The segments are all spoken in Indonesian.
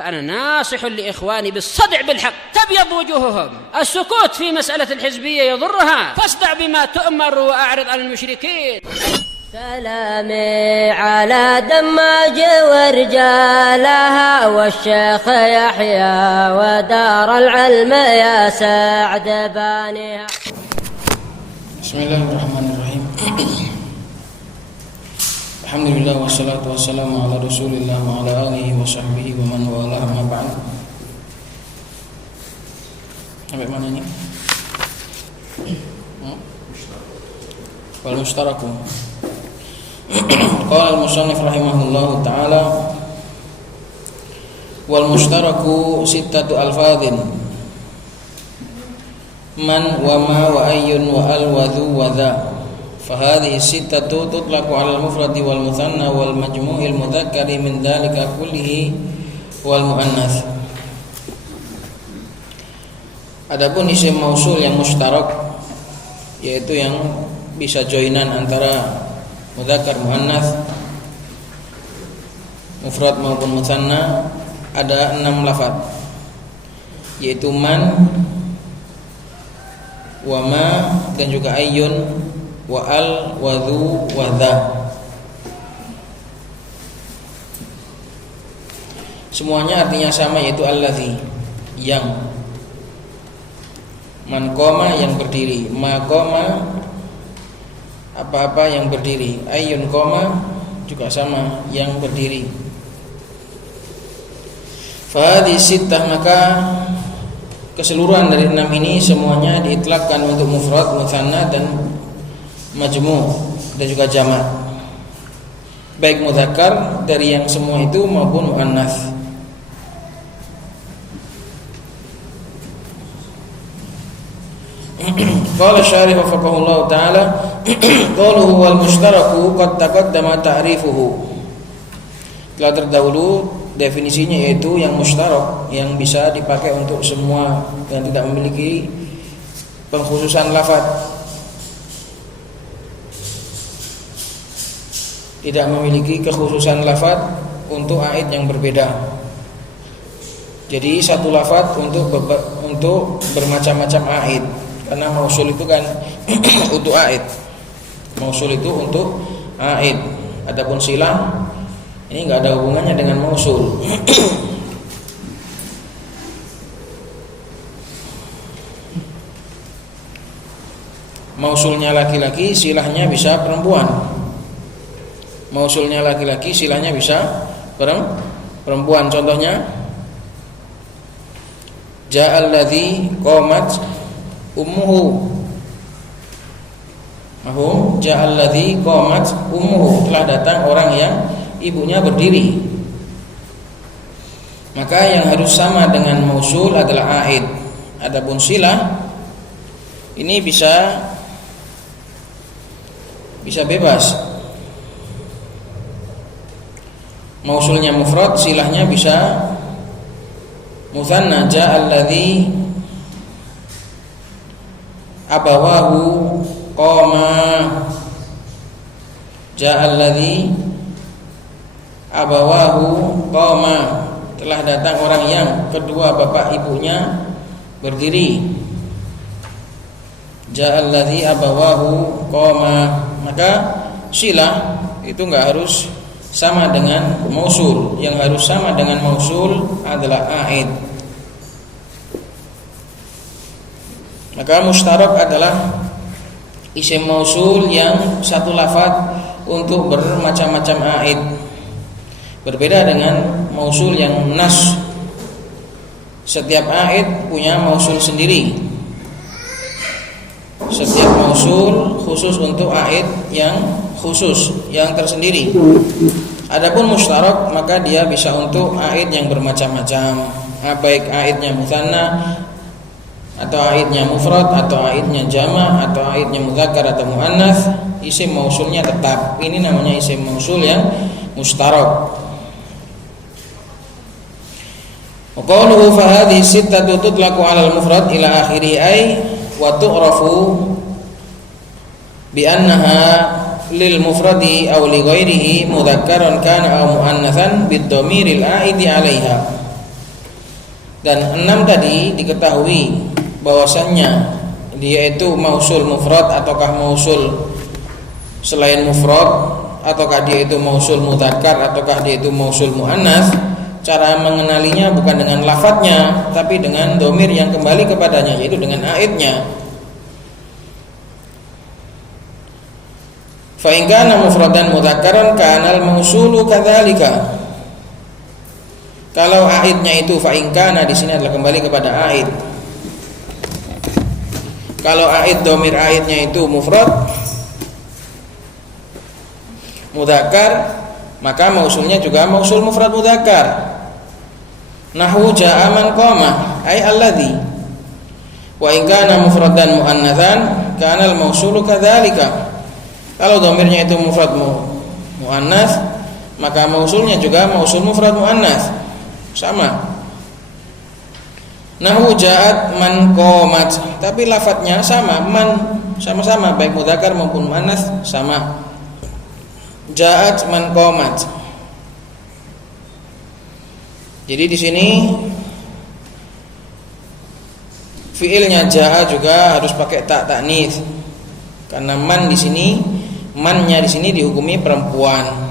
فأنا ناصح لإخواني بالصدع بالحق تبيض وجوههم. السكوت في مسألة الحزبية يضرها، فاصدع بما تؤمر وأعرض عن المشركين. سلامي على دماج ورجالها والشيخ يحيى ودار العلم يا سعد بانيها. بسم الله الرحمن الرحيم. Alhamdulillah wassalatu wassalamu ala Rasulillah wa ala alihi wa sahbihi wa man wala amma ba'd. Sampai mana ini? Wal mushtaraku. Qala al-musannif rahimahullahu ta'ala wal mushtaraku sittatu alfadhin man wa ma wa ayyun wa al wa dhu wa dha. فهذه الستة تطلق على المفرد والمثنى والمجموع المذكر من ذلك كله والمؤنث. Adapun isim mausul yang mustarak, yaitu yang bisa joinan antara mudzakkar muannats, mufrad maupun mutsanna, ada 6 lafaz, yaitu man, wa ma, dan juga ayyun, wa al, wa dhu, wa dha. Semuanya artinya sama, yaitu allazi, yang. Man qoma, yang berdiri. Ma qoma, apa-apa yang berdiri. Ayyun qoma, juga sama, yang berdiri. Fa hadhihi sittah, maka keseluruhan dari 6 ini semuanya diitlaqkan untuk mufrad, mutsanna, dan majmu' dan juga jamak, baik mudzakkar dari yang semua itu maupun muannats. Qala syarih wafaqahullah ta'ala qaluhu wal mushtaraku qad taqaddama ta'rifuhu. Telah terdahulu definisinya, yaitu yang mushtarak, yang bisa dipakai untuk semua, yang tidak memiliki pengkhususan lafaz, tidak memiliki kekhususan lafaz untuk aid yang berbeda. Jadi satu lafaz untuk bermacam-macam aid, karena mausul itu kan untuk aid. Mausul itu untuk aid. Adapun silah ini enggak ada hubungannya dengan mausul. Mausulnya laki-laki, silahnya bisa perempuan. Mausulnya laki-laki, silahnya bisa perempuan. Contohnya, ja'al ladzi qamat ummuhu. Mahum, ja'al ladzi qamat ummuhu, telah datang orang yang ibunya berdiri. Maka yang harus sama dengan mausul adalah aid. Adapun silah ini bisa bebas. Mausulnya mufrad, silahnya bisa mutsanna. Ja'al ladzi abawahu qama. Ja'al ladzi abawahu qama, telah datang orang yang kedua bapak ibunya berdiri. Ja'al ladzi abawahu qama. Maka silah itu enggak harus sama dengan mausul. Yang harus sama dengan mausul adalah aid. Maka mustarak adalah isim mausul yang satu lafaz untuk bermacam-macam aid. Berbeda dengan mausul yang nas. Setiap aid punya mausul sendiri. Setiap mausul khusus untuk aid yang khusus, yang tersendiri. Adapun mustarak, maka dia bisa untuk aid yang bermacam-macam, baik aidnya mutsanna atau aidnya mufrad atau aidnya jama' atau aidnya mudzakkar atau muannats, isim mausulnya tetap. Ini namanya isim mausul yang mustarak. Wa qawluhu fa hadhihi sittatu tutlaqu 'ala al-mufrad ila akhirih ay wa tu'rafu bi annaha lil mufradi aw li ghairihi mudzakkaran kana aw muannatsan bid dhamiril aidi 'alaiha. Dan 6 tadi diketahui bahwasannya dia itu mausul mufrad ataukah mausul selain mufrad, ataukah dia itu mausul mudzakkar ataukah dia itu mausul muannats. Cara mengenalinya bukan dengan lafadznya, tapi dengan dhamir yang kembali kepadanya, yaitu dengan aidnya. Fa in kana mufradan mudzakkaran kana al-mausulu kadzalika. Kalau aidnya itu fa in kana di sini adalah kembali kepada aid. Kalau aid dhamir aidnya itu mufrad mudzakkar, maka mausulnya juga mausul mufrad mudzakkar. Nahwu jaa man qama ay alladhi. Wa in kana mufradan muannatsan kana al-mausulu kadzalika. Kalau dhamirnya itu mufrad muannats, maka mausulnya juga mausul mufrad muannats. Sama. Nahwu ja'at man qamat, tapi lafadznya sama, man sama-sama baik mudzakkar maupun muannats sama. Ja'at man qamat. Jadi di sini fiilnya jaa juga harus pakai ta ta'nits. Karena man di sini, mannya di sini dihukumi perempuan.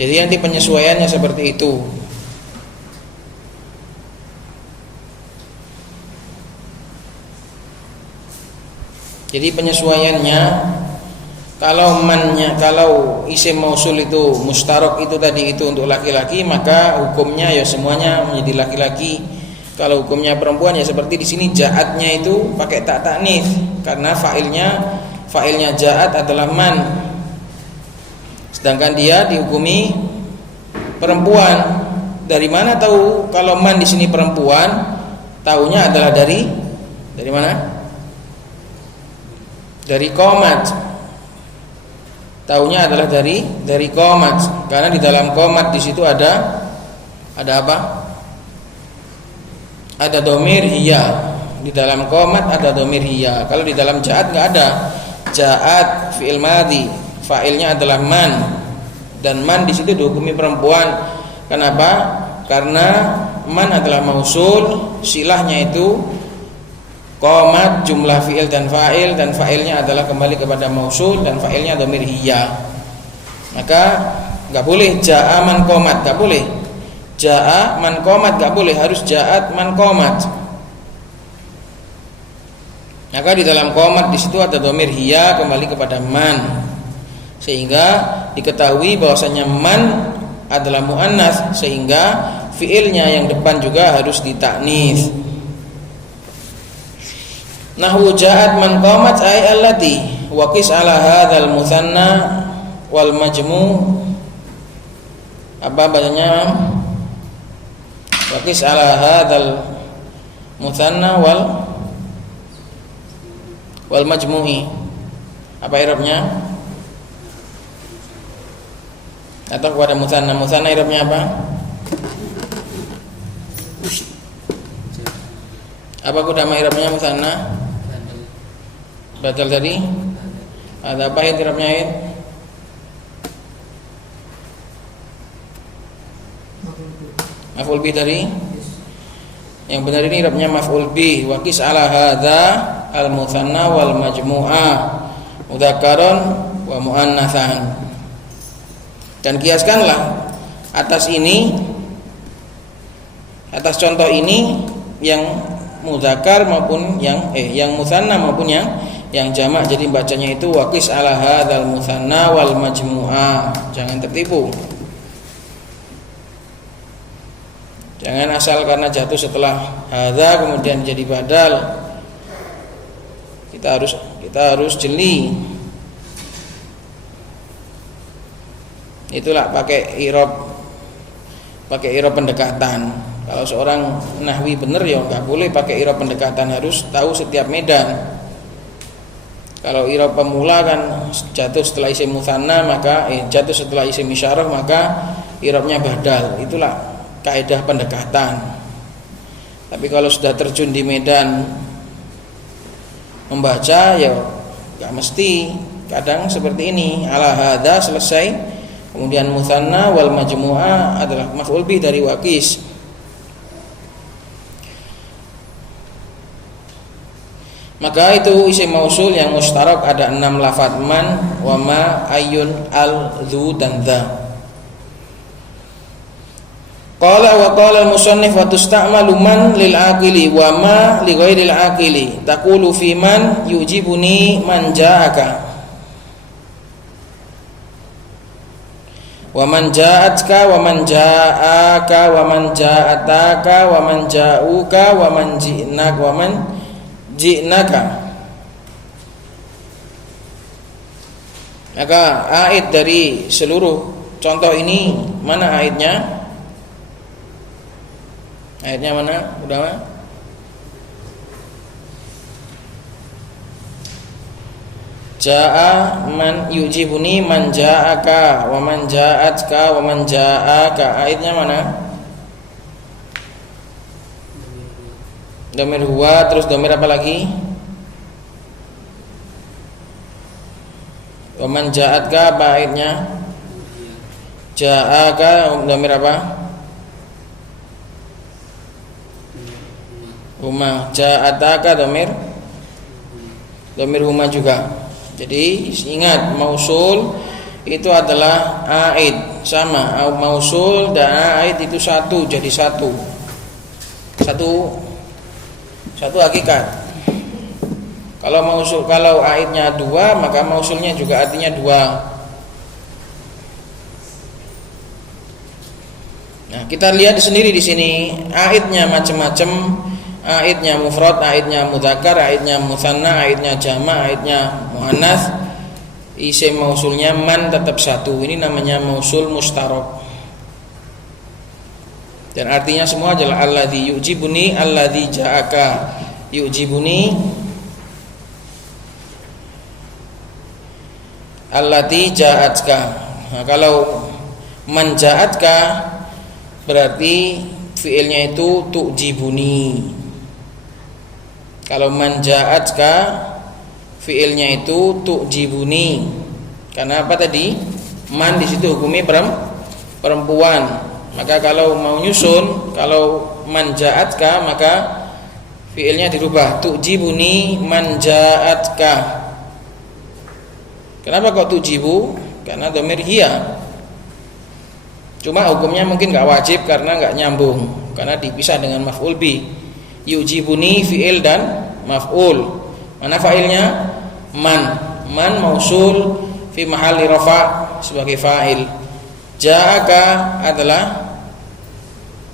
Jadi nanti penyesuaiannya seperti itu. Jadi penyesuaiannya, kalau mannya, kalau isim mausul itu mustarok itu tadi itu untuk laki-laki, maka hukumnya ya semuanya menjadi laki-laki. Kalau hukumnya perempuan ya seperti di sini ja'atnya itu pakai ta ta'nits karena fa'ilnya ja'at adalah man. Sedangkan dia dihukumi perempuan. Dari mana tahu kalau man di sini perempuan? Taunya adalah dari mana? Dari qomat. Taunya adalah dari qomat. Karena di dalam qomat di situ ada apa? Ada dhamir hiya. Di dalam qomat ada dhamir hiya. Kalau di dalam ja'at enggak ada. Ja'at fi'il madhi, fa'ilnya adalah man, dan man di situ dihukumi perempuan. Kenapa? Karena man adalah mausul, silahnya itu qomat, jumlah fi'il dan fa'ilnya adalah kembali kepada mausul dan fa'ilnya dhamir hiya. Maka enggak boleh ja'a man qomat, enggak boleh. Ja'a man qomat enggak boleh, harus ja'at man qomat. Maka di dalam qomat di situ ada dhamir hiya kembali kepada man, sehingga diketahui bahwasanya man adalah muannats, sehingga fiilnya yang depan juga harus ditaknis. Nahwu ja'at man qamat ay allati wa qis ala hadzal mutsanna wal majmu'. Apa bacanya? Wa qis ala hadzal mutsanna wal majmu'i. Apa i'rabnya? Atau kepada mutsanna i'rabnya apa? Apa kudama i'rabnya mutsanna? Badal tadi? Ada apa i'rabnya it? Maf'ul bih tadi? Yang benar ini i'rabnya maf'ul bih. Wa qis ala hadza al-mutsanna wal majmu'a mudzakkaran wa muannatsan. Dan kiaskanlah atas ini, atas contoh ini yang mudzakkar maupun yang mutsanna maupun yang jamak. Jadi bacanya itu wa qis ala hadzal mutsanna wal majmu'a. Jangan tertipu. Jangan asal karena jatuh setelah hadza kemudian jadi badal. Kita harus jeli. Itulah pakai i'rab pendekatan. Kalau seorang nahwi benar ya enggak boleh pakai i'rab pendekatan, harus tahu setiap medan. Kalau i'rab pemula kan jatuh setelah isim mutsanna maka jatuh setelah isim isyarah maka i'rabnya badal. Itulah kaidah pendekatan. Tapi kalau sudah terjun di medan membaca ya enggak mesti. Kadang seperti ini, ala hadza selesai, kemudian mutsanna wal majmu'a adalah maf'ul bih dari waqis. Maka itu isim mausul yang mustarak ada 6 lafadz, man, wa ma, ayun, al, dzu dan dza. Qala wa qala al-musannif wa tusta'malu man lil aqili wa ma li ghairil aqili. Taqulu fi man yujibuni man ja'aka. Wa man ja'atka wa man ja'aka wa man ja'ataka wa man ja'uka wa man ji'nak wa man ji'naka. Maka aid dari seluruh contoh ini mana aidnya? Aidnya mana? Udah mah? Ja'a man yujibuni man ja'aka wa man ja'atka wa man ja'aka. Aidnya mana? Dhamir huwa, terus dhamir apa lagi? Wa man ja'atka apa aidnya? Ja'aka dhamir apa? Huma. Ja'ataka dhamir huma juga. Jadi ingat, mausul itu adalah aid, sama mausul dan aid itu satu, jadi satu hakikat. Kalau mausul, kalau aidnya dua, maka mausulnya juga artinya dua. Nah, kita lihat sendiri di sini aidnya macam-macam. Aidnya mufrad, aidnya mudzakkar, aidnya mutsanna, aidnya jama', aidnya muannats. Isim mausulnya man tetap satu. Ini namanya mausul mustarak. Dan artinya semua adalah alladzi yujibuni, alladzi ja'aka yujibuni, allati ja'atka. Nah, kalau man ja'atka berarti fiilnya itu tu'jibuni. Kalau man ja'atka fiilnya itu tu'jibuni. Karena apa tadi? Man di situ hukumnya perempuan. Maka kalau mau nyusun, kalau man ja'atka maka fiilnya dirubah tu'jibuni man ja'atka. Kenapa kok tu'jibu? Karena dhamir hiya. Cuma hukumnya mungkin enggak wajib karena enggak nyambung, karena dipisah dengan maf'ul bi. Yujibuni fi'il dan maf'ul. Mana fa'ilnya? Man. Man mausul fi mahalli rafa' sebagai fa'il. Ja'aka adalah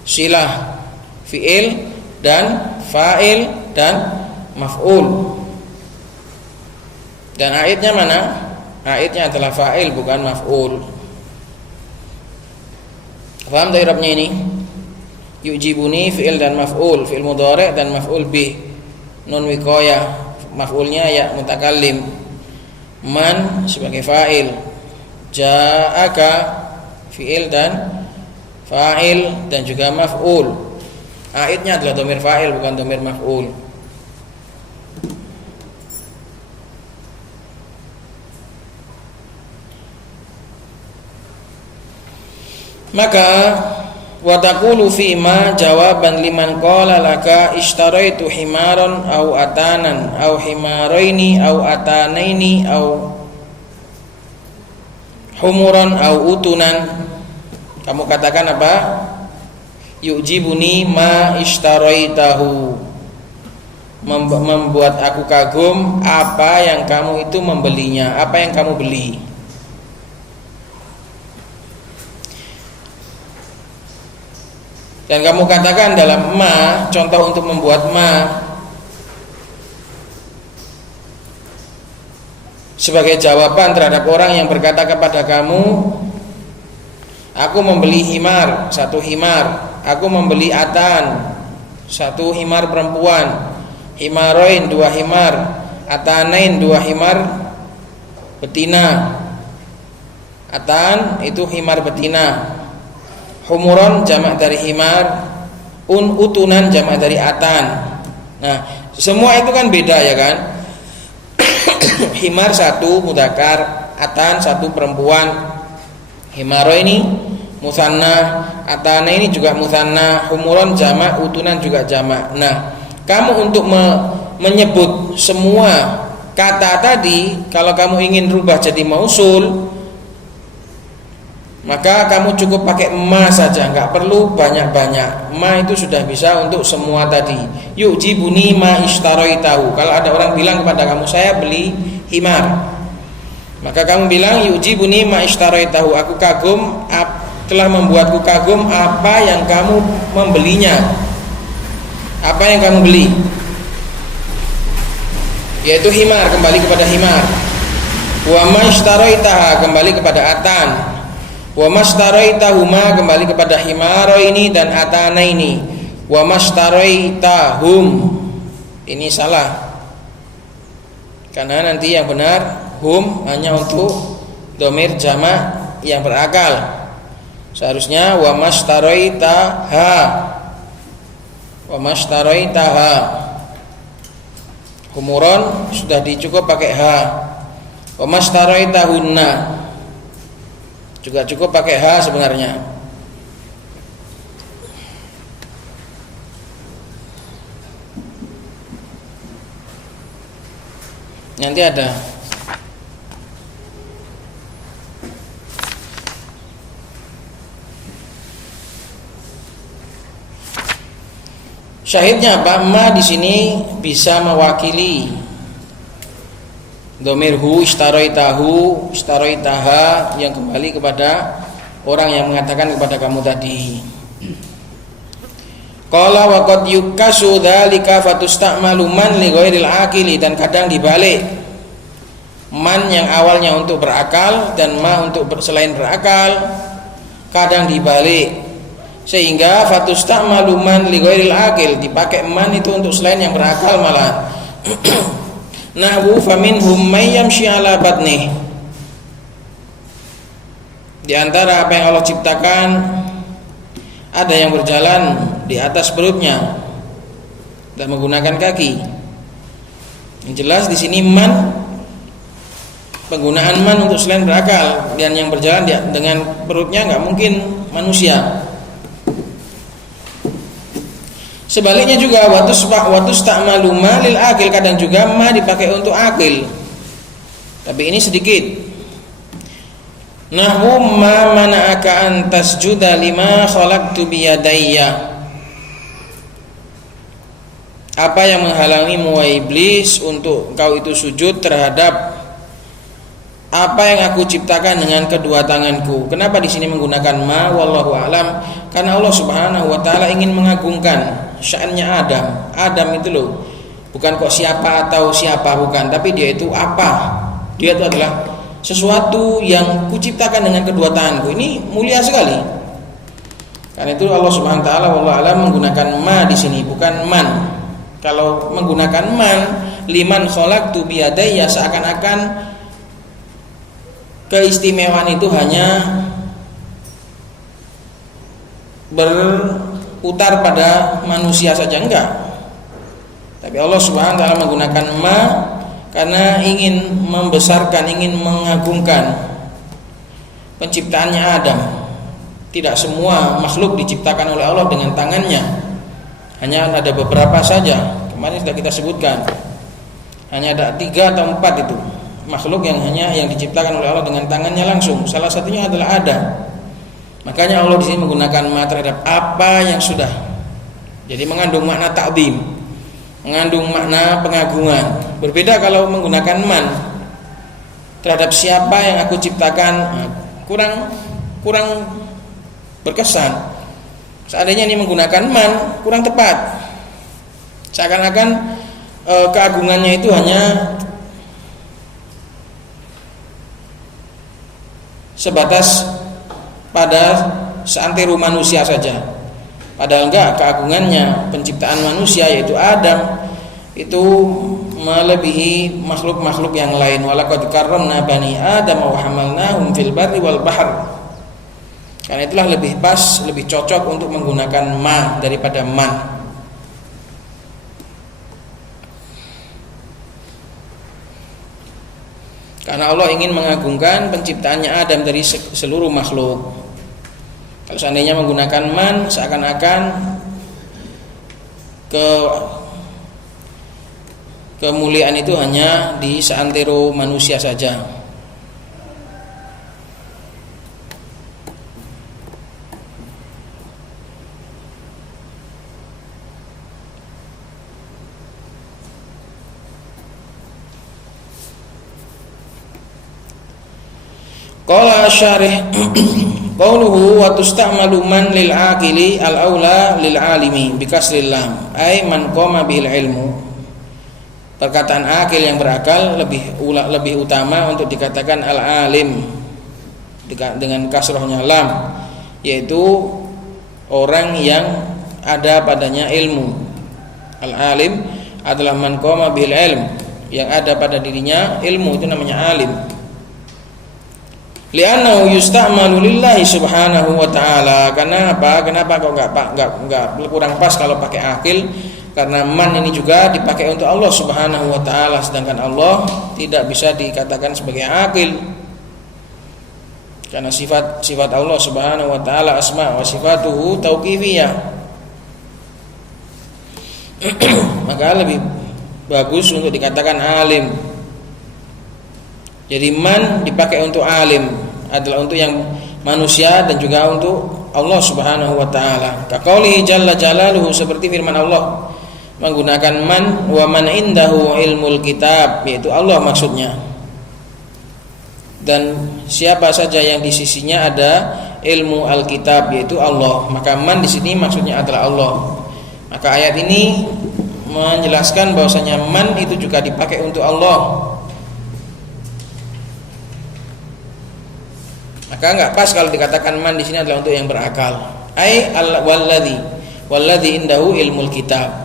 silah fi'il dan fa'il dan maf'ul. Dan aidnya mana? Aidnya adalah fa'il bukan maf'ul. Paham tak i'rabnya ini? Yujibuni fi'il dan maf'ul, fi'il mudhari' dan maf'ul bih. Nun wiqayah, maf'ulnya ya mutakallim. Man sebagai fa'il. Ja'aka fi'il dan fa'il dan juga maf'ul. Aidnya adalah dhamir fa'il bukan dhamir maf'ul. Maka wa taqulu fi ma jawaban liman qala laka ishtaraitu himaran au atanan au himaraini au atanaini au humuran au utunan. Kamu katakan apa? Yujibuni ma ishtaraitahu. Membuat aku kagum apa yang kamu itu membelinya, apa yang kamu beli. Dan kamu katakan dalam ma, contoh untuk membuat ma sebagai jawaban terhadap orang yang berkata kepada kamu, aku membeli himar, satu himar. Aku membeli atan, satu himar perempuan. Himaroin, dua himar. Atanain, dua himar betina. Atan itu himar betina. Humuron jamak dari himar, utunan jamak dari atan. Nah, semua itu kan beda ya kan? Himar satu mudzakkar, atan satu perempuan. Himaro ini musanna, atana ini juga musanna, humuron jamak, utunan juga jamak. Nah, kamu untuk menyebut semua kata tadi, kalau kamu ingin rubah jadi mausul, maka kamu cukup pakai ma saja, nggak perlu banyak-banyak. Ma itu sudah bisa untuk semua tadi. Yu'jibuni ma ishtaraitahu. Kalau ada orang bilang kepada kamu, saya beli himar, maka kamu bilang yu'jibuni ma ishtaraitahu. Aku kagum, telah membuatku kagum apa yang kamu membelinya. Apa yang kamu beli? Yaitu himar, kembali kepada himar. Wa ma ishtaraitaha, kembali kepada atan. Wa mashtaraitahuma, kembali kepada himaraini dan atanaini. Wa mashtaraitahum, ini salah, karena nanti yang benar hum hanya untuk dhamir jamak yang berakal. Seharusnya wa mashtaraitaha, wa mashtaraitaha. Humuron sudah dicukup pakai ha. Wa mashtaraitahunna juga cukup pakai ha sebenarnya. Nanti ada syahidnya apa? Ma di sini bisa mewakili dhamir hu, ishtaraitahu, ishtaraitaha, yang kembali kepada orang yang mengatakan kepada kamu tadi. Qala wa qad yukasu dzalika fatusta'malu man li ghairil aqili, dan kadang dibalik man yang awalnya untuk berakal dan ma untuk selain berakal, kadang dibalik sehingga fatusta'malu man li ghairil aqil, dipakai man itu untuk selain yang berakal malah. Nahwu faminhum may yamshi ala batnih. Di antara apa yang Allah ciptakan, ada yang berjalan di atas perutnya dan menggunakan kaki. Yang jelas di sini man, penggunaan man untuk selain berakal, dan yang berjalan dengan perutnya nggak mungkin manusia. Sebaliknya juga watus ta'malu ma lil akil, kadang juga ma dipakai untuk akil, tapi ini sedikit. Nahwu ma mana'aka an tasjuda lima khalaqtu biyadayya. Apa yang menghalangimu wahai iblis untuk engkau itu sujud terhadap apa yang aku ciptakan dengan kedua tanganku? Kenapa di sini menggunakan ma? Wallahu a'lam. Karena Allah Subhanahu wa taala ingin mengagungkan sya'annya Adam. Adam itu loh, bukan kok siapa atau siapa, bukan, tapi dia itu apa? Dia itu adalah sesuatu yang kuciptakan dengan kedua tanganku. Ini mulia sekali. Karena itu Allah Subhanahu wa taala wallahu a'lam menggunakan ma di sini, bukan man. Kalau menggunakan man, liman khalaqtu biyadayya, seakan-akan keistimewaan itu hanya berputar pada manusia saja, enggak. Tapi Allah Subhanahu wa taala menggunakan ma karena ingin membesarkan, ingin mengagungkan penciptaannya Adam. Tidak semua makhluk diciptakan oleh Allah dengan tangannya. Hanya ada beberapa saja. Kemarin sudah kita sebutkan. Hanya ada 3 atau 4 itu makhluk yang diciptakan oleh Allah dengan tangannya langsung. Salah satunya adalah Adam. Makanya Allah di sini menggunakan ma terhadap apa yang sudah. Jadi mengandung makna ta'zim, mengandung makna pengagungan. Berbeda kalau menggunakan man terhadap siapa yang aku ciptakan, kurang berkesan. Seandainya ini menggunakan man, kurang tepat. Seakan-akan keagungannya itu hanya sebatas pada seantero manusia saja. Padahal enggak, keagungannya penciptaan manusia yaitu Adam itu melebihi makhluk-makhluk yang lain. Walaqad karramna bani Adam wa hamalnahum fil barri wal bahr. Karena itulah lebih pas, lebih cocok untuk menggunakan ma daripada man. Karena Allah ingin mengagungkan penciptaannya Adam dari seluruh makhluk. Kalau seandainya menggunakan man, seakan-akan kemuliaan itu hanya di seantero manusia saja. Qala asy-syarih qauluhu wa tusta'malu man lil aqili al aula lil alimi bi kasril lam ay man qama bil ilmu. Perkataan akil yang berakal lebih utama untuk dikatakan al alim dengan kasrohnya lam, yaitu orang yang ada padanya ilmu. Al alim adalah man qama bil ilm, yang ada pada dirinya ilmu, itu namanya alim. Li'annahu yusta'malu lillahi subhanahu wa ta'ala. Karena apa? Kenapa kok enggak kurang pas kalau pakai akil? Karena man ini juga dipakai untuk Allah subhanahu wa ta'ala, sedangkan Allah tidak bisa dikatakan sebagai akil. Karena sifat Allah subhanahu wa ta'ala asma wa sifatuhu tauqifiyah. Maka lebih bagus untuk dikatakan alim. Jadi man dipakai untuk alim, adalah untuk yang manusia dan juga untuk Allah subhanahu wa ta'ala. Kaqaulihi jalla jalaluhu, seperti firman Allah menggunakan man, wa man indahu ilmul kitab, yaitu Allah maksudnya. Dan siapa saja yang di sisinya ada ilmu alkitab, yaitu Allah, maka man di sini maksudnya adalah Allah. Maka ayat ini menjelaskan bahwasanya man itu juga dipakai untuk Allah. Maka enggak pas kalau dikatakan man di sini adalah untuk yang berakal. Ai walladzi indahu ilmul kitab.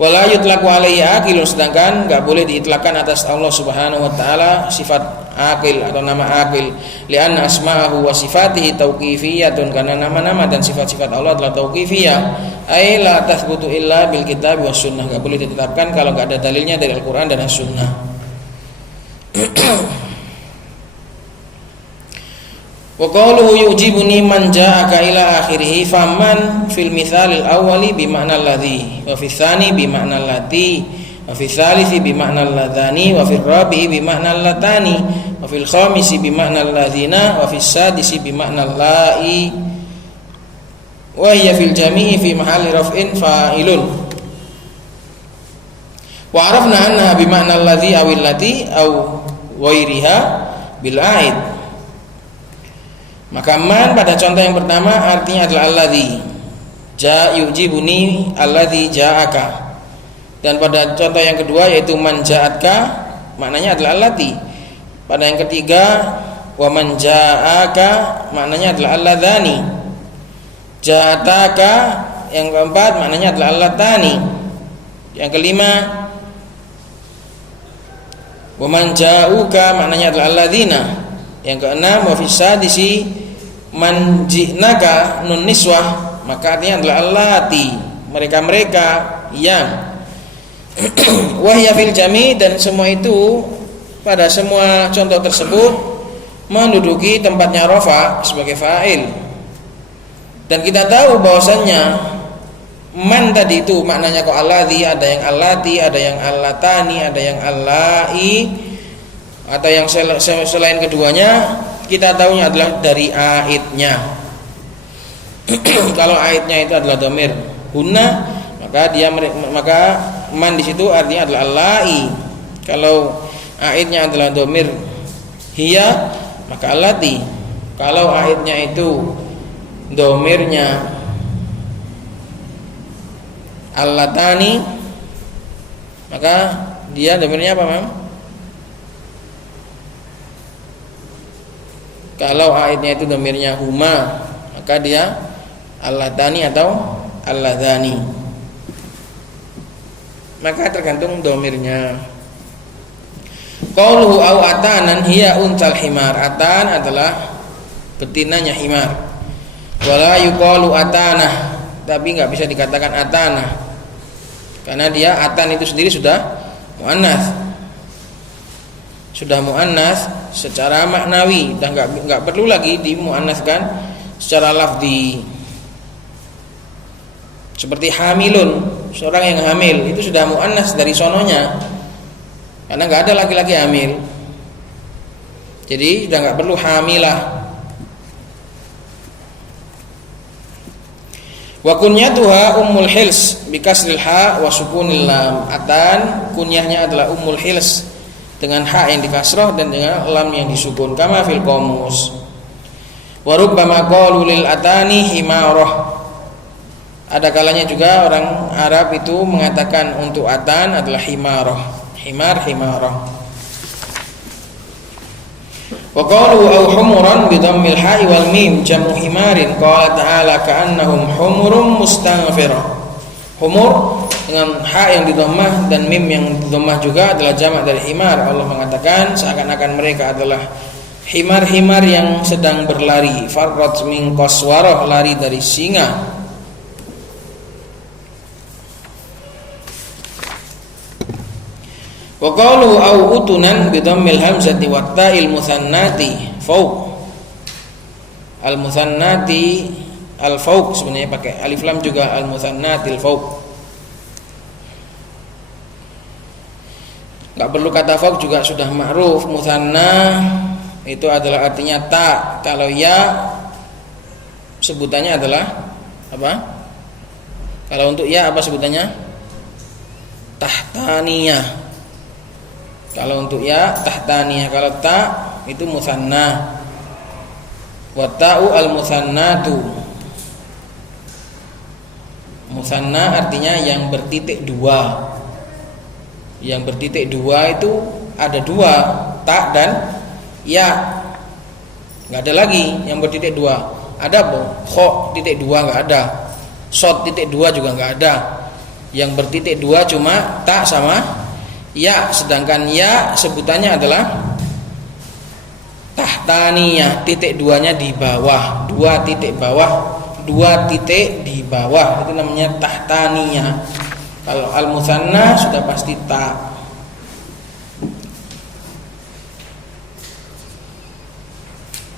Wala yutlaqu alaihi aqilun, sedangkan enggak boleh diitlakkan atas Allah Subhanahu wa taala sifat aqil atau nama aqil. Li'anna asma'ahu wa sifatihi tauqifiyatun, karena nama-nama dan sifat-sifat Allah adalah tauqifiyah. Ai la tathbutu illa bil kitab was sunnah. Enggak boleh ditetapkan kalau enggak ada dalilnya dari Al-Qur'an dan As-Sunnah. Wa qawluhu yujibuni man ja'aka ila akhirih, faman fil mithalil awwali bi ma'na alladhi, wa fil tsani bi ma'na allati, wa fil tsalithi bi ma'na alladhani, wa fil rabi'i bi ma'na allatani, wa fil khamisi bi ma'na alladzina, wa fil sadisi bi ma'na allai, wa hiya fil jami'i fi mahalli raf'in fa'ilun. Wa arafna annaha bi ma'na alladhi aw allati aw ghairiha bil a'id. Maka man pada contoh yang pertama artinya adalah alladzi yujibuni alladzi ja'aka, dan pada contoh yang kedua yaitu man ja'atka maknanya adalah allati. Pada yang ketiga wa man ja'aka maknanya adalah alladzani. Ja'ataka yang keempat maknanya adalah allatani. Yang kelima wa man ja'uka maknanya adalah alladzina. Yang keenam wa fisadisi man ji'naka nun niswah, maka artinya adalah allati, mereka-mereka yang wahya fil jami, dan semua itu pada semua contoh tersebut menduduki tempatnya rafa sebagai fa'il. Dan kita tahu bahwasannya man tadi itu maknanya kok alladzi, ada yang allati, ada yang allatani, ada yang allai, atau yang selain keduanya kita tahunya adalah dari aidnya. Kalau aidnya itu adalah dhamir hunna, maka man di situ artinya adalah allai. Kalau aidnya adalah dhamir hiya, maka allati. Kalau aidnya itu dhamirnya allatani, maka dia dhamirnya apa, Mam? Kalau aidnya itu dhamirnya huma, maka dia allatani atau alladzani. Maka tergantung dhamirnya. Qauluhu au atanan hiya untal himar. Atan adalah betinanya himar. Wala yuqalu atanah, tapi enggak bisa dikatakan atanah, karena dia atan itu sendiri sudah muannats. Sudah muannats secara maknawi, dan enggak perlu lagi dimuannaskan secara lafzi. Seperti hamilun, seorang yang hamil itu sudah muannas dari sononya, karena nggak ada laki-laki hamil. Jadi sudah nggak perlu hamilah. Wa kunyatuha ummul hils bikasril ha wa sukunil lam. Atan kunyahnya adalah ummul hils dengan ha yang dikasrah dan dengan lam yang disukun, kama fil qamus. Wa rubbama qalu lil atani himarah. Ada kalanya juga orang Arab itu mengatakan untuk atan adalah himarah. Himarah. Wa qalu aw humuran bi dhammil ha'i wal mim jam'u himarin, qala ta'ala ka'annahum humurum mustanfirah. Humur dengan ha yang didhammah dan mim yang didhammah juga adalah jamak dari himar. Allah mengatakan seakan-akan mereka adalah himar-himar yang sedang berlari. Farrat min qaswarah, lari dari singa. Wa qalu au utunan bi dhammil hamzati wa ta'il mutsannati fauq. Al mutsannati al fauq, sebenarnya pakai alif lam juga, al mutsannati al fauq. Enggak perlu kata fauq juga sudah ma'ruf. Mutsanna itu adalah artinya ta. Kalau ya sebutannya adalah apa? Kalau untuk ya apa sebutannya? Tahtaniyah. Kalau untuk ya tahtaniyah, kalau ta itu musanna. Wa ta'u al musannatu. Musanna artinya yang bertitik dua. Yang bertitik dua itu ada dua, ta dan ya. Enggak ada lagi yang bertitik dua. Ada apa? Kho titik dua enggak ada. Shot titik dua juga enggak ada. Yang bertitik dua cuma ta sama ya, sedangkan ya sebutannya adalah tahtaniyah, titik duanya di bawah, dua titik bawah, dua titik di bawah, itu namanya tahtaniyah. Kalau al-musanna sudah pasti ta.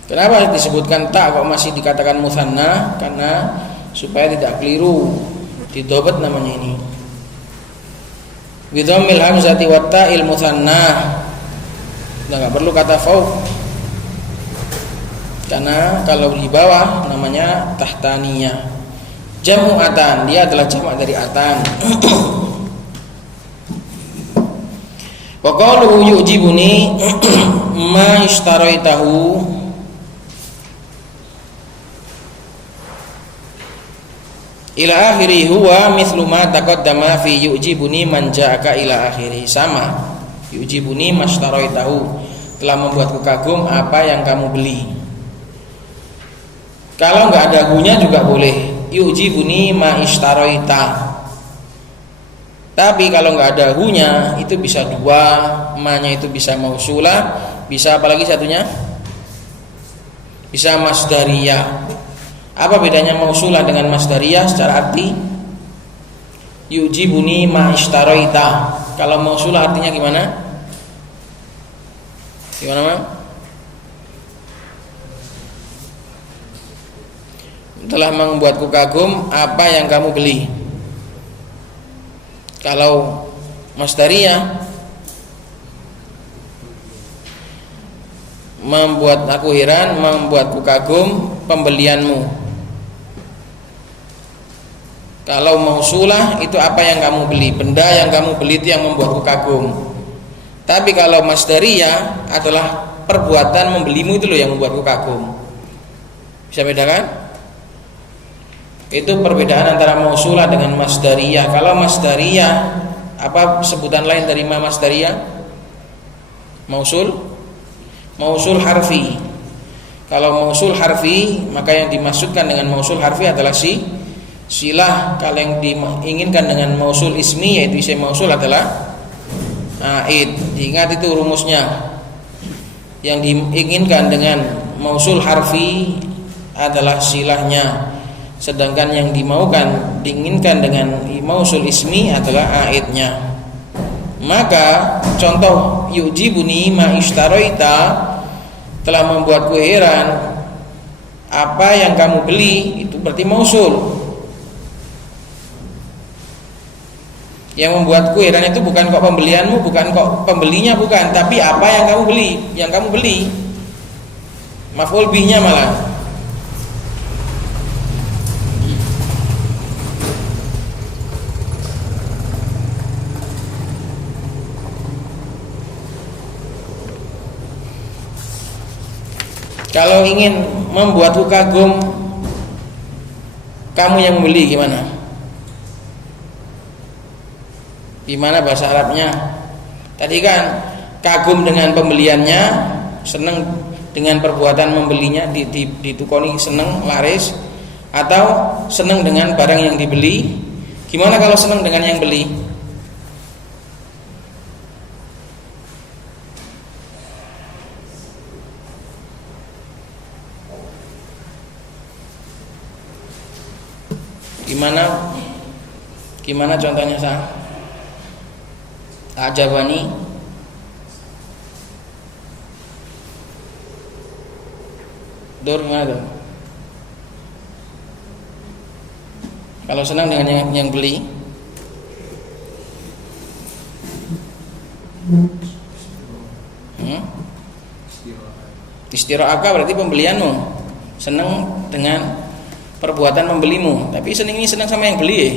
Kenapa disebutkan ta kok masih dikatakan musanna? Karena supaya tidak keliru, didobet namanya ini. Bidhammil hamzati wa ta'il mutsanna. Enggak perlu kata fauq. Karena kalau di bawah namanya tahtaniyah. Jam'u atan, dia adalah jamak dari atan. Wa qaluhu yu'jibuni ma ishtaraitahu. Ila akhiri huwa mithlu ma taqaddama fi yu'jibuni man ja'aka ila akhiri. Sama, yu'jibuni mashtaraitahu, telah membuatku kagum apa yang kamu beli. Kalau enggak ada hunya juga boleh, yu'jibuni ma ishtaraita. Tapi kalau enggak ada hunya itu bisa dua, ma-nya itu bisa mausulah, bisa apalagi satunya? Bisa masdariyah. Apa bedanya mausulah dengan masdariyah secara arti? Yujibuni ma ishtaraita. Kalau mausulah artinya gimana? Gimana, Mam? Telah membuatku kagum apa yang kamu beli. Kalau masdariyah, membuat aku heran, membuatku kagum pembelianmu. Kalau mausulah itu apa yang kamu beli, benda yang kamu beli itu yang membuatku kagum. Tapi kalau masdariyah adalah perbuatan membelimu itu loh yang membuatku kagum. Bisa bedakan? Itu perbedaan antara mausulah dengan masdariyah. Kalau masdariyah, apa sebutan lain dari masdariyah? Mausul? Mausul harfi. Kalau mausul harfi, maka yang dimaksudkan dengan mausul harfi adalah silah. Kalau yang diinginkan dengan mausul ismi, yaitu isim mausul adalah aid. Ingat itu rumusnya. Yang diinginkan dengan mausul harfi adalah silahnya, sedangkan yang diinginkan dengan mausul ismi adalah aidnya. Maka contoh yujibuni ma ishtaraita, telah membuatku heran apa yang kamu beli, itu berarti mausul. Yang membuatku heran itu bukan kok pembelianmu, bukan kok pembelinya, bukan, tapi apa yang kamu beli, maf'ul bihnya malah. Kalau ingin membuatku kagum, kamu yang membeli gimana? Gimana bahasa Arabnya? Tadi kan kagum dengan pembeliannya, senang dengan perbuatan membelinya, ditukoni senang laris, atau senang dengan barang yang dibeli. Gimana kalau senang dengan yang beli? Gimana contohnya Sa? Ajabani Dur gimana tuh? Kalau senang dengan yang beli, istira'aka berarti pembelianmu, senang dengan perbuatan membelimu, tapi senang sama yang beli ya.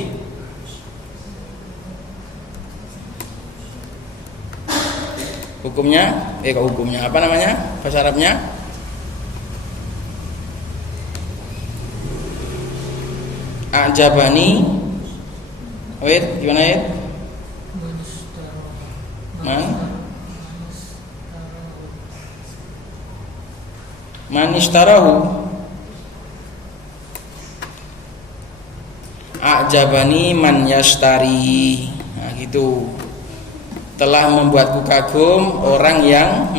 Hukumnya apa namanya bahasa Arabnya? Ajabani. Wait, gimana ya? Man ishtarahu. Ajabani man yashtari. Nah gitu. Telah membuatku kagum orang yang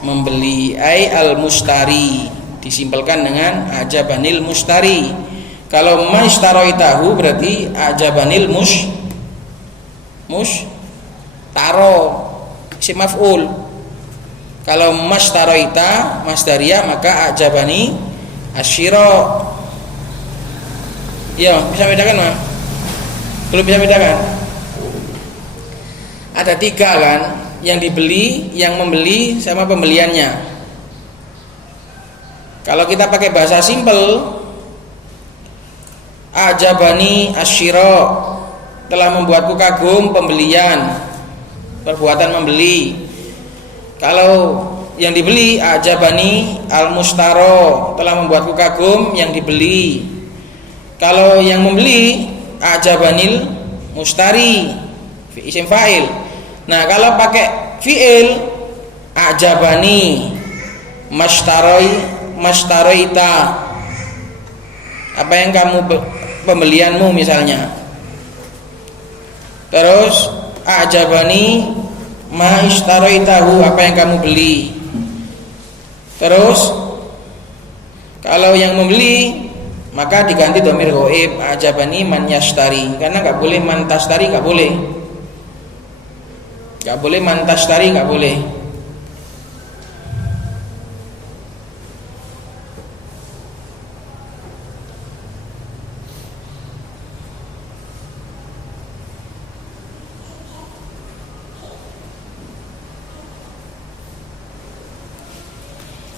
membeli, ai al mustari, disimpelkan dengan ajabanil mustari. Kalau maishtaroitahu berarti ajabanil taro isim maf'ul. Kalau mashtaroita masdariyah maka ajabani asyira. Ya, bisa bedakan mah? Belum bisa bedakan? Ada 3 kan, yang dibeli, yang membeli, sama pembeliannya. Kalau kita pakai bahasa simpel, ajabani asyira, telah membuatku kagum pembelian, perbuatan membeli. Kalau yang dibeli, ajabani al-mustaro, telah membuatku kagum yang dibeli. Kalau yang membeli, ajabanil mustari, isim fa'il. Nah, kalau pakai fi'il, ajabani mashtaroita, apa yang kamu pembelianmu misalnya. Terus ajabani ma ishtaroitahu, apa yang kamu beli. Terus kalau yang membeli maka diganti dhamir ghaib, ajabani man yashtari, karena enggak boleh man tashtari, enggak boleh. Enggak boleh man tashtari, enggak boleh.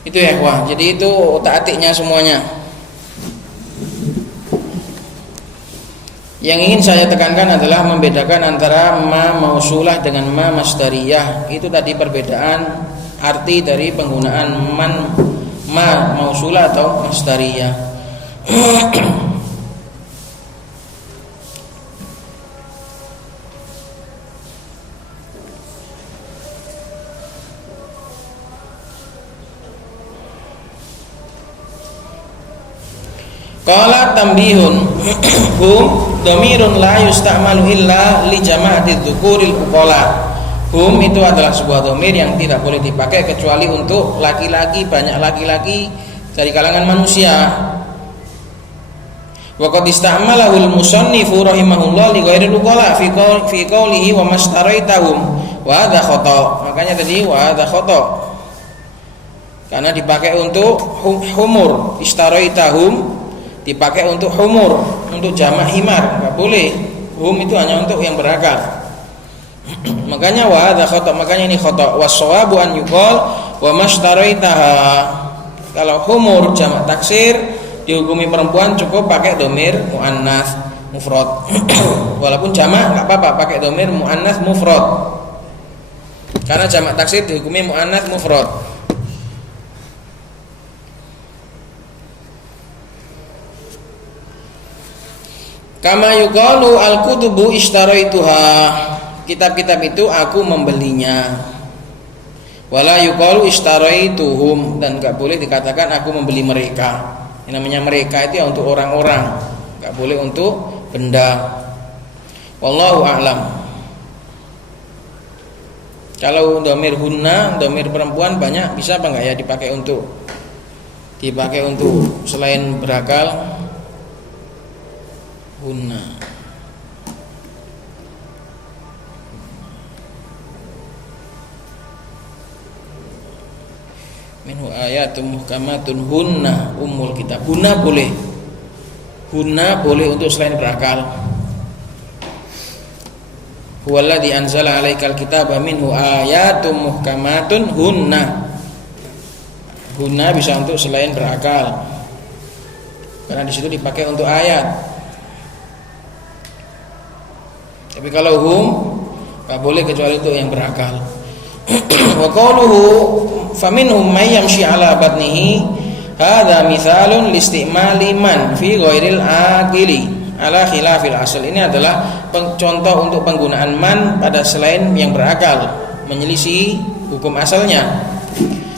Itu ya, wah. Jadi itu otak-atiknya semuanya. Yang ingin saya tekankan adalah membedakan antara ma mausulah dengan ma masdariyah. Itu tadi perbedaan arti dari penggunaan ma mausulah atau masdariyah. Qala tambihun hum dhamirun la yusta'malu illa li jama'ati dzukuril uqala. Hum itu adalah sebuah dhamir yang tidak boleh dipakai kecuali untuk laki-laki, banyak laki-laki dari kalangan manusia. Wa qad ista'malahul musannifu rahimahullah li ghairil uqala fi qawlihi wa mastaraitahum wa hadha khata. Makanya tadi wa hadha khata. Karena dipakai untuk humur, istaraitahum dipakai untuk humur, untuk jamak himar, enggak boleh. hum itu hanya untuk yang berakal. Makanya wa hadza khata, makanya ini khata. Was-shawabu an yuqal wa mashtaraitaha. Kalau humur jamak taksir dihukumi perempuan cukup pakai domir muannats mufrad. Walaupun jamak enggak apa-apa pakai domir muannats mufrad. Karena jamak taksir dihukumi muannats mufrad. Kama yuqalu al-kutubu ishtaraituha. Kitab-kitab itu aku membelinya. Wala yuqalu ishtaraituhum, dan enggak boleh dikatakan aku membeli mereka. Yang namanya mereka itu ya untuk orang-orang, enggak boleh untuk benda. Wallahu a'lam. Kalau domir hunna, domir perempuan banyak bisa apa enggak ya dipakai untuk selain berakal? Hunna. Minhu ayatun muhkamatun hunna ummul kitab. Hunna boleh untuk selain berakal. Huwallazi anzala 'alaikal kitaba minhu ayatun muhkamatun hunna. Hunna bisa untuk selain berakal. Karena di situ dipakai untuk ayat. Tapi kalau hum enggak boleh kecuali untuk yang berakal. Wa qawluhu faminhum may yamshi 'ala batnihi hadza mithalun listimali man fi ghairil aqili ala khilafil asl. Ini adalah contoh untuk penggunaan man pada selain yang berakal, menyelisih hukum asalnya.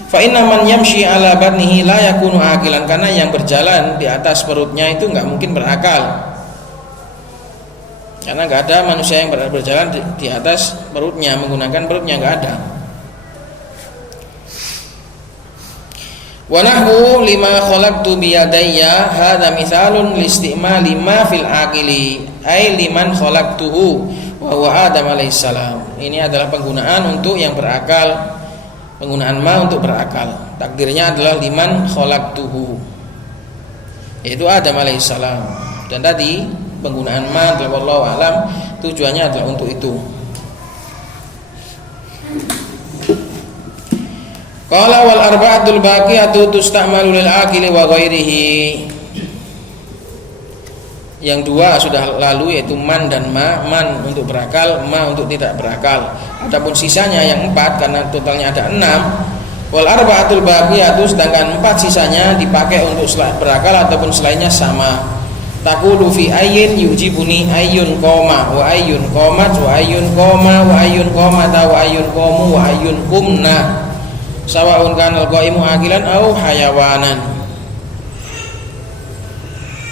Fa inna man yamshi 'ala batnihi la yakunu aqilan, karena yang berjalan di atas perutnya itu enggak mungkin berakal. Karena enggak ada manusia yang berjalan di atas perutnya, menggunakan perutnya, enggak ada. Wa nahu lima khalaqtu bi yadayya hadza mithalun listimali ma fil aqili ay liman khalaqtuhu wa huwa Adam alaihi salam. Ini adalah penggunaan untuk yang berakal, penggunaan ma untuk berakal. Takdirnya adalah liman khalaqtuhu, yaitu Adam alaihi salam. Dan tadi penggunaan ma adalah wallahu alam tujuannya adalah untuk itu. Qala wal arba'atul baqiyatu tusta'malu lil aqili wa ghairihi. Yang dua sudah lalu, yaitu man dan ma. Man untuk berakal, ma untuk tidak berakal. Adapun sisanya yang 4, karena totalnya ada 6. Wal arba'atul baqiyatu, sedangkan 4 sisanya dipakai untuk berakal ataupun selainnya sama. Taqulu fi ayyin yujibuni ayyun qoma wa ayyun qomat wa ayyun qoma wa ayyun qomata wa ayyun qomu wa ayyun qumna sawa'un kanal qaimu aqilan au hayawanan.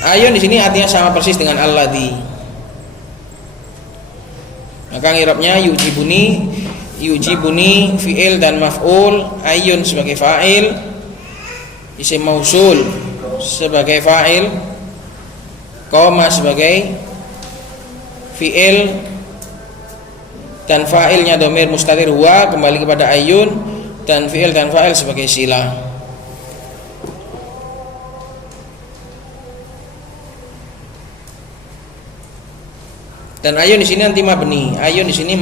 Ayun di sini artinya sama persis dengan alladzi. Maka i'rabnya yujibuni fi'il dan maf'ul, ayun sebagai fa'il, isim mausul sebagai fa'il, qoma sebagai fi'il, dan fa'ilnya dhamir mustatir huwa kembali kepada ayun, dan fi'il dan fa'il sebagai sila. Dan ayun di sini nanti mabni. Ayun di sini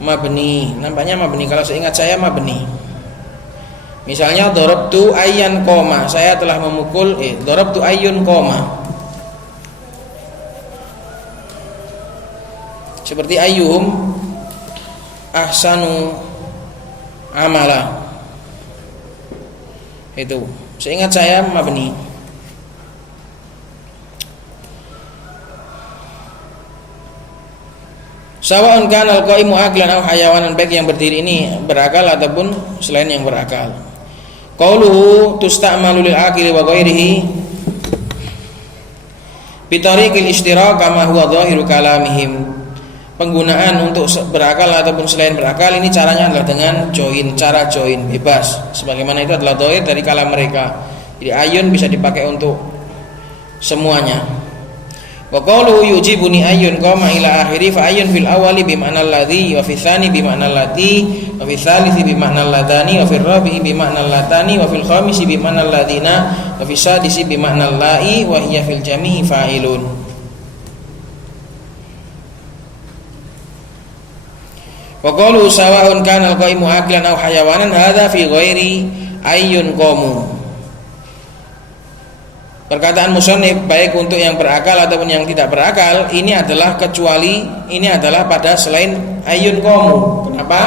mabni. Nampaknya mabni. Kalau seingat saya mabni. Misalnya darabtu ayyan qoma, saya telah memukul darabtu ayyun qoma. Seperti ayyuhum ahsanu amala. Itu seingat saya mabni. Sawa'un kana al-qaimu aqlan aw hayawanan, baik yang berdiri ini berakal ataupun selain yang berakal. Qauluhu tusta'malu lil aqili wa ghairihi bi tariqil ishtirak kama huwa dhahiru kalamihim. Penggunaan untuk berakal ataupun selain berakal ini caranya adalah dengan join, cara join bebas, sebagaimana itu adalah dhahir dari kalam mereka. Jadi ayun bisa dipakai untuk semuanya. Wa qauluhu yujibuni ayyun qama ila akhiri fa ayyun fil awali bi ma'na alladhi wa fi tsani bi ma'na allati wa fi tsalisi bi ma'na alladani wa fil rabi'i bi ma'na allatani wa fil khamisi bi ma'na alladina wa fi sadisi bi ma'na allai wa hiya fil jami'i fa'ilun. Wa qalu sawa'un kana al-qaimu aqlan aw hayawanan hadza fi ghairi ayyun qamu. Perkataan musannif baik untuk yang berakal ataupun yang tidak berakal ini adalah kecuali ini adalah pada selain ayyun qamu. Kenapa?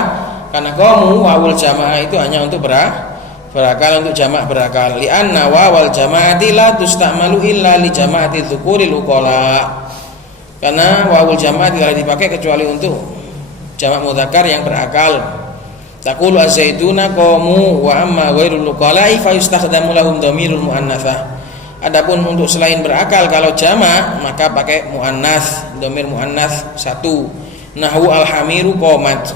Karena qamu wawul jamaah itu hanya untuk berakal, untuk jamak berakal. Li'anna wawal jamaati la tusta'malu illa li jamaati dzukuril uqala. Karena wawul jamaah tidak dipakai kecuali untuk jamak mudzakkar yang berakal. Taqulu az-zaiduna qamu wa amma ghairul uqala'i fa yustakhdamu lahum dhamirul muannats. Adapun untuk selain berakal kalau jamak maka pakai muannats, dhamir muannats satu. Nahwu al-hamiru qamat.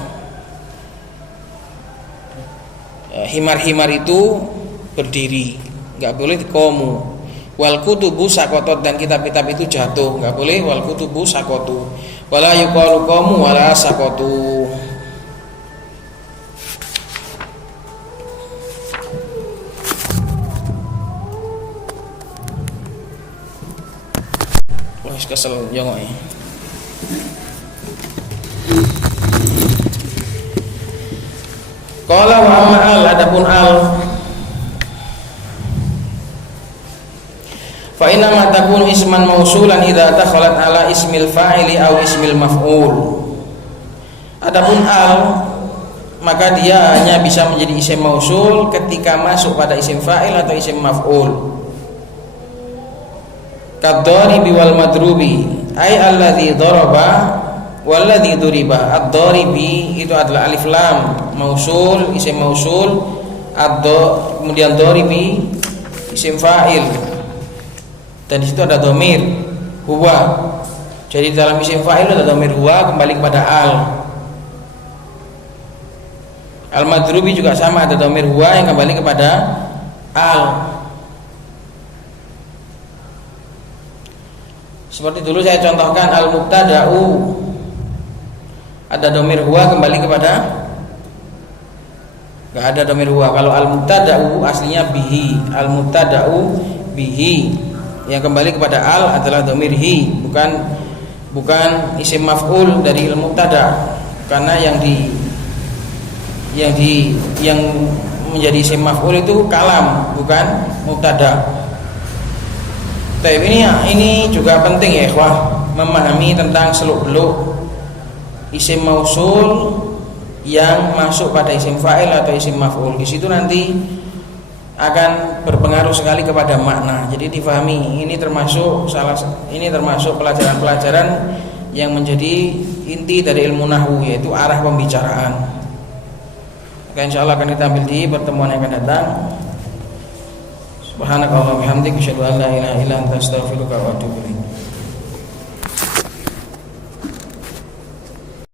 Himar-himar itu berdiri, enggak boleh qamu. Wal kutubu sakotot, dan kitab-kitab itu jatuh, enggak boleh wal kutubu sakotu. Wala yuqalu qamu wala sakotu. Wah, kesel jongok. Qala wa amma al, adapun al fa inna ma takunu isman mausulan idza dakhalat ala ismil fa'ili aw ismil maf'ul. Adapun al maka dia hanya bisa menjadi isim mausul ketika masuk pada isim fa'il atau isim maf'ul. Kadharibi wal madrubi ay alladzi daraba walladzi duriba. Ad-dharibi itu adalah alif lam mausul, isim mausul. Kemudian dharibi isim fa'il. Dan di situ ada dhamir huwa. Jadi dalam isim fa'il ada dhamir huwa kembali kepada al. Al-madrubi juga sama, ada dhamir huwa yang kembali kepada al. Seperti dulu saya contohkan al-mubtada'u, ada dhamir huwa kembali kepada, enggak ada dhamir huwa. Kalau al-mubtada'u aslinya bihi, al-mubtada'u bihi, yang kembali kepada al adalah dhamir hi, bukan isim maf'ul dari al-mubtada. Karena yang menjadi isim maf'ul itu kalam, bukan mubtada. Tapi ini juga penting ya ikhwah, memahami tentang seluk-beluk isim mausul yang masuk pada isim fa'il atau isim maf'ul. Di situ nanti akan berpengaruh sekali kepada makna. Jadi difahami, ini termasuk pelajaran-pelajaran yang menjadi inti dari ilmu nahwu, yaitu arah pembicaraan. Maka insyaallah akan kita ambil di pertemuan yang akan datang. Subhanakallahumma wa bihamdika asyhadu an la ilaha illa anta astaghfiruka wa atubu ilaik.